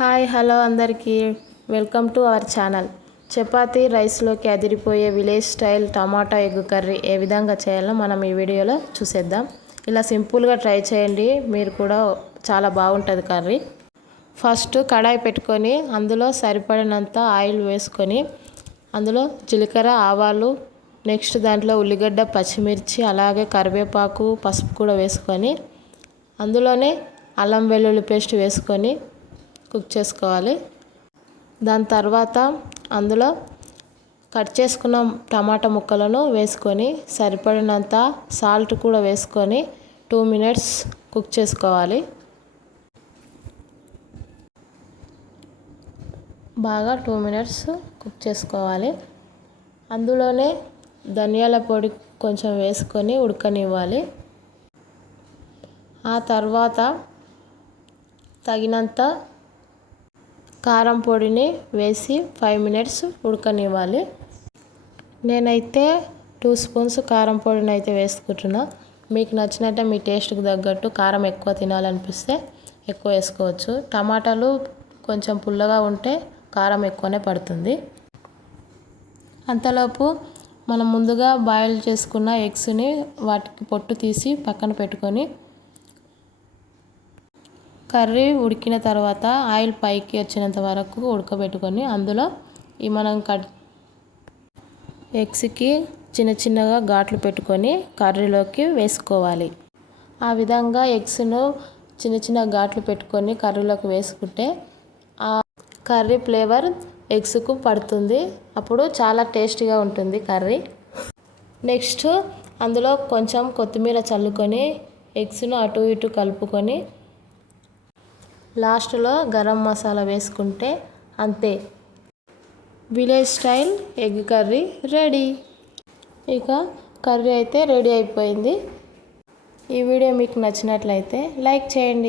Hi hello అందరికీ welcome to our channel. Chapati రైస్లోకి అదిరిపోయే village style tomato egg curry ఏ విధంగా చేయాలో మనం ఈ వీడియోలో చూసేద్దాం. ఇలా సింపుల్గా ట్రై చేయండి, మీరు కూడా చాలా బాగుంటుంది కర్రీ. ఫస్ట్ కడాయి పెట్టుకొని అందులో సరిపడినంత ఆయిల్ వేసుకొని అందులో జీలకర్ర ఆవాలు, నెక్స్ట్ దాంట్లో ఉల్లిగడ్డ పచ్చిమిర్చి అలాగే కరివేపాకు పసుపు కూడా వేసుకొని అందులోనే అల్లం వెల్లుల్లి పేస్ట్ వేసుకొని కుక్ చేసుకోవాలి. దాని తర్వాత అందులో కట్ చేసుకున్న టమాటా ముక్కలను వేసుకొని సరిపడినంత సాల్ట్ కూడా వేసుకొని 2 minutes కుక్ చేసుకోవాలి. బాగా 2 minutes కుక్ చేసుకోవాలి. అందులోనే ధనియాల పొడి కొంచెం వేసుకొని ఉడకనివ్వాలి. ఆ తర్వాత తగినంత కారం పొడిని వేసి 5 minutes ఉడకనివ్వాలి. నేనైతే 2 spoons కారం పొడిని అయితే వేసుకుంటున్నా. మీకు నచ్చినట్టే మీ టేస్ట్కి తగ్గట్టు కారం ఎక్కువ తినాలనిపిస్తే ఎక్కువ వేసుకోవచ్చు. టమాటాలు కొంచెం పుల్లగా ఉంటే కారం ఎక్కువనే పడుతుంది. అంతలోపు మనం ముందుగా బాయిల్ చేసుకున్న ఎగ్స్ని వాటికి పొట్టు తీసి పక్కన పెట్టుకొని కర్రీ ఉడికిన తర్వాత ఆయిల్ పైకి వచ్చినంత వరకు ఉడకబెట్టుకొని అందులో ఈ మనం ఎగ్స్కి చిన్న చిన్నగా ఘాట్లు పెట్టుకొని కర్రీలోకి వేసుకోవాలి. ఆ విధంగా ఎగ్స్ను చిన్న చిన్న ఘాట్లు పెట్టుకొని కర్రీలోకి వేసుకుంటే ఆ కర్రీ ఫ్లేవర్ ఎగ్స్కు పడుతుంది. అప్పుడు చాలా టేస్టీగా ఉంటుంది కర్రీ. నెక్స్ట్ అందులో కొంచెం కొత్తిమీర చల్లుకొని ఎగ్స్ను అటు ఇటు కలుపుకొని లాస్ట్లో గరం మసాలా వేసుకుంటే అంతే, village style egg curry ready. ఇక కర్రీ అయితే రెడీ అయిపోయింది. ఈ వీడియో మీకు నచ్చినట్లయితే లైక్ చేయండి.